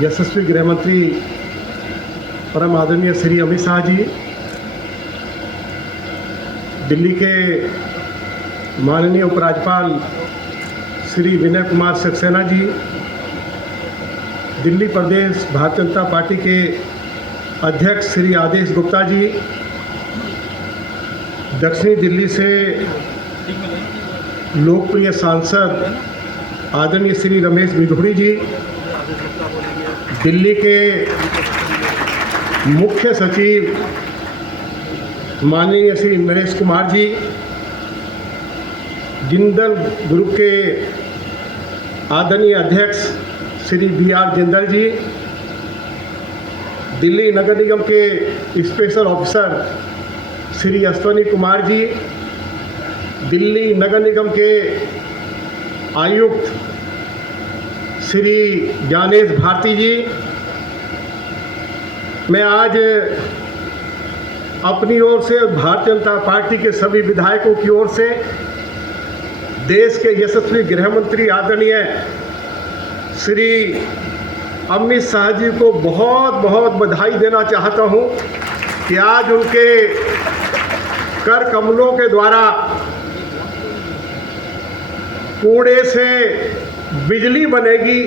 यशस्वी गृह मंत्री परम आदरणीय श्री अमित शाह जी, दिल्ली के माननीय उपराज्यपाल श्री विनय कुमार सक्सेना जी, दिल्ली प्रदेश भारतीय जनता पार्टी के अध्यक्ष श्री आदेश गुप्ता जी, दक्षिणी दिल्ली से लोकप्रिय सांसद आदरणीय श्री रमेश बिधूड़ी जी, दिल्ली के मुख्य सचिव माननीय श्री नरेश कुमार जी, जिंदल ग्रुप के आदरणीय अध्यक्ष श्री BR जिंदल जी, दिल्ली नगर निगम के स्पेशल ऑफिसर श्री अश्वनी कुमार जी, दिल्ली नगर निगम के आयुक्त श्री ज्ञानेश भारती जी। मैं आज अपनी ओर से भारतीय जनता पार्टी के सभी विधायकों की ओर से देश के यशस्वी गृह मंत्री आदरणीय श्री अमित शाह जी को बहुत बहुत बधाई देना चाहता हूं कि आज उनके कर कमलों के द्वारा कूड़े से बिजली बनेगी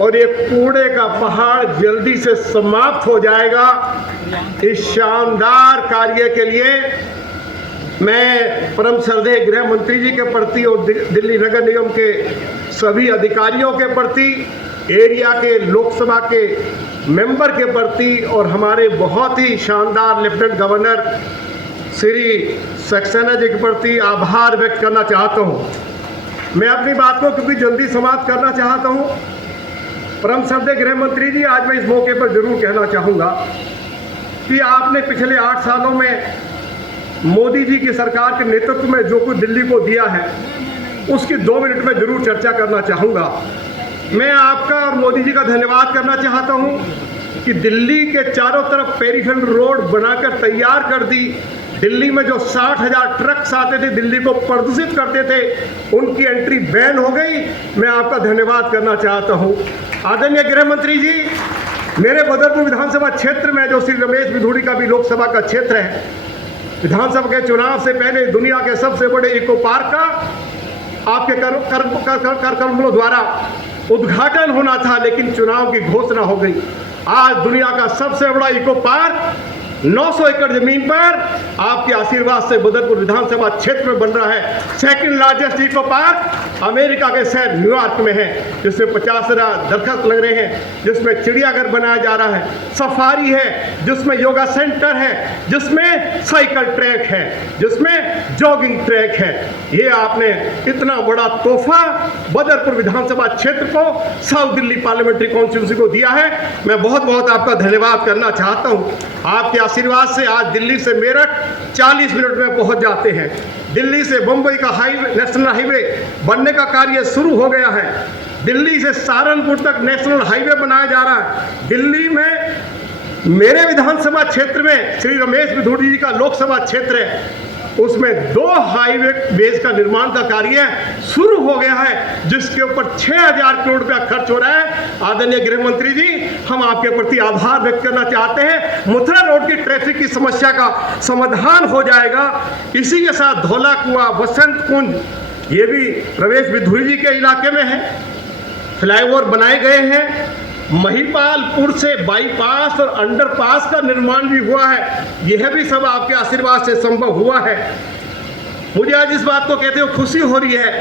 और ये कूड़े का पहाड़ जल्दी से समाप्त हो जाएगा। इस शानदार कार्य के लिए मैं परम श्रद्धेय गृह मंत्री जी के प्रति और दिल्ली नगर निगम के सभी अधिकारियों के प्रति, एरिया के लोकसभा के मेंबर के प्रति और हमारे बहुत ही शानदार लेफ्टिनेंट गवर्नर श्री सक्सेना जी के प्रति आभार व्यक्त करना चाहता हूँ। मैं अपनी बात को क्योंकि जल्दी समाप्त करना चाहता हूँ। परम श्रद्धेय गृह मंत्री जी, आज मैं इस मौके पर जरूर कहना चाहूँगा कि आपने पिछले 8 सालों में मोदी जी की सरकार के नेतृत्व में जो कुछ दिल्ली को दिया है उसकी 2 मिनट में जरूर चर्चा करना चाहूँगा। मैं आपका और मोदी जी का धन्यवाद करना चाहता हूँ कि दिल्ली के चारों तरफ पेरिफेरल रोड बनाकर तैयार कर दी। दिल्ली में जो 60,000 ट्रक्स आते थे, दिल्ली को प्रदूषित करते थे, उनकी एंट्री बैन हो गई। मैं आपका धन्यवाद करना चाहता हूँ। आदरणीय गृह मंत्री जी, मेरे बदरपुर विधानसभा क्षेत्र में जो श्री रमेश बिधूड़ी का भी लोकसभा का क्षेत्र है, विधानसभा के चुनाव से पहले दुनिया के सबसे बड़े इको पार्क का आपके कार्यक्रमों द्वारा उद्घाटन होना था, लेकिन चुनाव की घोषणा हो गई। आज दुनिया का सबसे बड़ा इको पार्क 900 एकड़ जमीन पर आपके आशीर्वाद से बदरपुर विधानसभा क्षेत्र में बन रहा है। Second largest eco park America के शहर न्यूयॉर्क में है, जिसमें 50,000 दरख्त लग रहे हैं, जिसमें चिड़ियाघर बनाया जा रहा है, सफारी है, जिसमें योगा सेंटर है, जिसमें साइकिल ट्रैक है, जिसमें जॉगिंग ट्रैक है। ये आपने इतना बड़ा तोहफा बदरपुर विधानसभा क्षेत्र को, साउथ दिल्ली पार्लियामेंट्री कॉन्स्टिट्यूंसी को दिया है। मैं बहुत बहुत आपका धन्यवाद करना चाहता हूँ। आपके आशीर्वाद से आज दिल्ली से मेरठ 40 मिनट में पहुंच जाते हैं। दिल्ली से बम्बई का नेशनल हाईवे बनने का कार्य शुरू हो गया है। दिल्ली से सहारनपुर तक नेशनल हाईवे बनाया जा रहा है। दिल्ली में मेरे विधानसभा क्षेत्र में श्री रमेश बिधूड़ी जी का लोकसभा क्षेत्र है, उसमें 2 हाईवे बेस का निर्माण का कार्य शुरू हो गया है, जिसके ऊपर 6,000 करोड़ रुपया खर्च हो रहा है। आदरणीय गृह मंत्री जी, हम आपके प्रति आभार व्यक्त करना चाहते हैं। मथुरा रोड की ट्रैफिक की समस्या का समाधान हो जाएगा। इसी के साथ धौला कुआं, बसंत कुंज, ये भी रमेश बिधूड़ी जी के इलाके में है। फ्लाईओवर बनाए गए हैं। महिपालपुर से बाईपास और अंडरपास का निर्माण भी हुआ है। यह भी सब आपके आशीर्वाद से संभव हुआ है। मुझे आज इस बात को कहते हुए खुशी हो रही है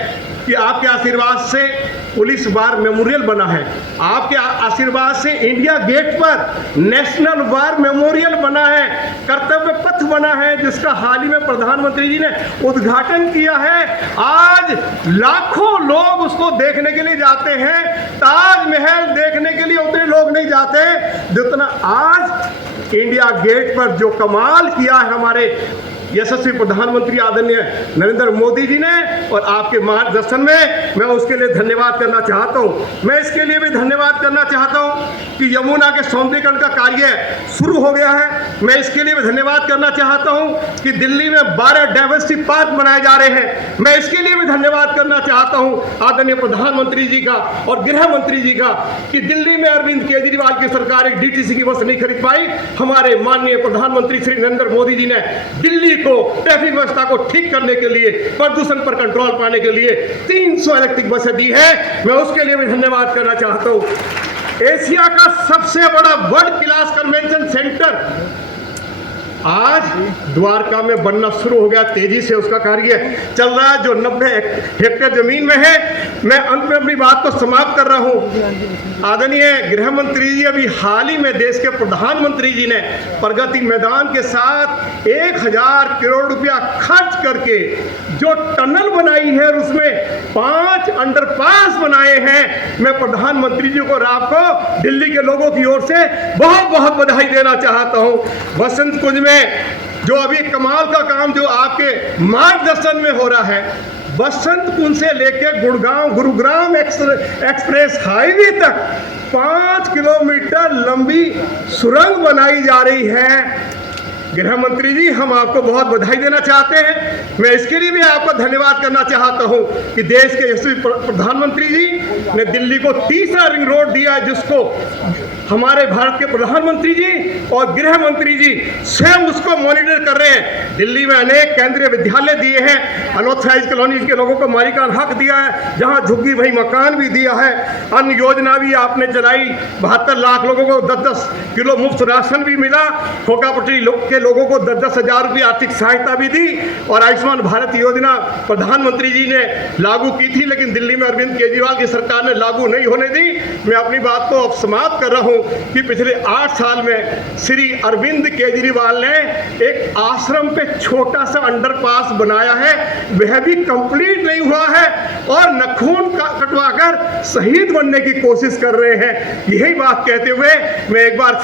कि आपके आशीर्वाद से पुलिस वार मेमोरियल बना है। आपके आशीर्वाद से इंडिया गेट पर नेशनल वार मेमोरियल बना है, कर्तव्य पथ बना है, जिसका हाल ही में प्रधानमंत्री जी ने उद्घाटन किया है। आज लाखों लोग उसको देखने के लिए जाते हैं। ताजमहल देखने के लिए उतने लोग नहीं जाते जितना आज इंडिया गेट पर जो कमाल किया है हमारे यशस्वी प्रधानमंत्री आदरणीय नरेंद्र मोदी जी ने और आपके मार्गदर्शन में मैं उसके लिए धन्यवाद करना चाहता हूँ। मैं इसके लिए भी धन्यवाद करना चाहता हूँ कि यमुना के सौंदर्यीकरण का कार्य शुरू हो गया है। मैं इसके लिए भी धन्यवाद करना चाहता हूँ कि दिल्ली में 12 डाइवर्सिटी पार्क बनाए जा रहे हैं। मैं इसके लिए भी धन्यवाद करना चाहता हूँ आदरणीय प्रधानमंत्री जी का और गृह मंत्री जी का कि दिल्ली में अरविंद केजरीवाल की सरकार एक डीटीसी की बस नहीं खरीद पाई। हमारे माननीय प्रधानमंत्री श्री नरेंद्र मोदी जी ने दिल्ली को ट्रैफिक व्यवस्था को ठीक करने के लिए, प्रदूषण पर कंट्रोल पाने के लिए 300 इलेक्ट्रिक बसें दी है। मैं उसके लिए भी धन्यवाद करना चाहता हूँ। एशिया का सबसे बड़ा वर्ल्ड क्लास कन्वेंशन सेंटर आज द्वारका में बनना शुरू हो गया। तेजी से उसका कार्य चल रहा है जो 90 हेक्टेयर जमीन में है। मैं अंत में अपनी बात को समाप्त कर रहा हूं। आदरणीय गृह मंत्री जी अभी हाल ही में देश के प्रधानमंत्री जी ने प्रगति मैदान के साथ 1000 करोड़ रुपया खर्च करके जो टनल बनाई है और उसमें 5 अंडरपास बनाए हैं। मैं प्रधानमंत्री जी को और आपको दिल्ली के लोगों की ओर से बहुत बहुत बधाई देना चाहता हूं। बसंत कुंज में जो अभी कमाल का काम जो आपके मार्गदर्शन में हो रहा है, बसंत कुंज से लेकर गुड़गांव गुरुग्राम एक्सप्रेस हाईवे तक 5 किलोमीटर लंबी सुरंग बनाई जा रही है। गृह मंत्री जी, हम आपको बहुत बधाई देना चाहते हैं। मैं इसके लिए भी आपका धन्यवाद करना चाहता हूं कि देश के यशस्वी प्रधानमंत्री जी ने दिल्ली को तीसरा रिंग रोड दिया, जिसको हमारे भारत के प्रधानमंत्री जी और गृह मंत्री जी स्वयं उसको मॉनिटर कर रहे हैं। दिल्ली में अनेक केंद्रीय विद्यालय दिए हैं, अनऑथराइज्ड कॉलोनी के लोगों को मालिकाना हक दिया है, जहां झुग्गी वहीं मकान भी दिया है। अन्य योजना भी आपने चलाई, 72 लाख लोगों को 10-10 किलो मुफ्त राशन भी मिला। खोकापट्टी के लोगों को 10-10 हज़ार रुपये आर्थिक सहायता भी दी। और आयुष्मान भारत योजना प्रधानमंत्री जी ने लागू की थी, लेकिन दिल्ली में अरविंद केजरीवाल की सरकार ने लागू नहीं होने दी। मैं अपनी बात को अब समाप्त कर रहा हूं कि पिछले 8 साल में श्री अरविंद केजरीवाल ने एक आश्रम पे छोटा सा अंडरपास बनाया है, वह भी कंप्लीट नहीं हुआ है और नखून कटवाकर शहीद बनने की कोशिश कर रहे हैं। यही बात कहते हुए मैं एक बार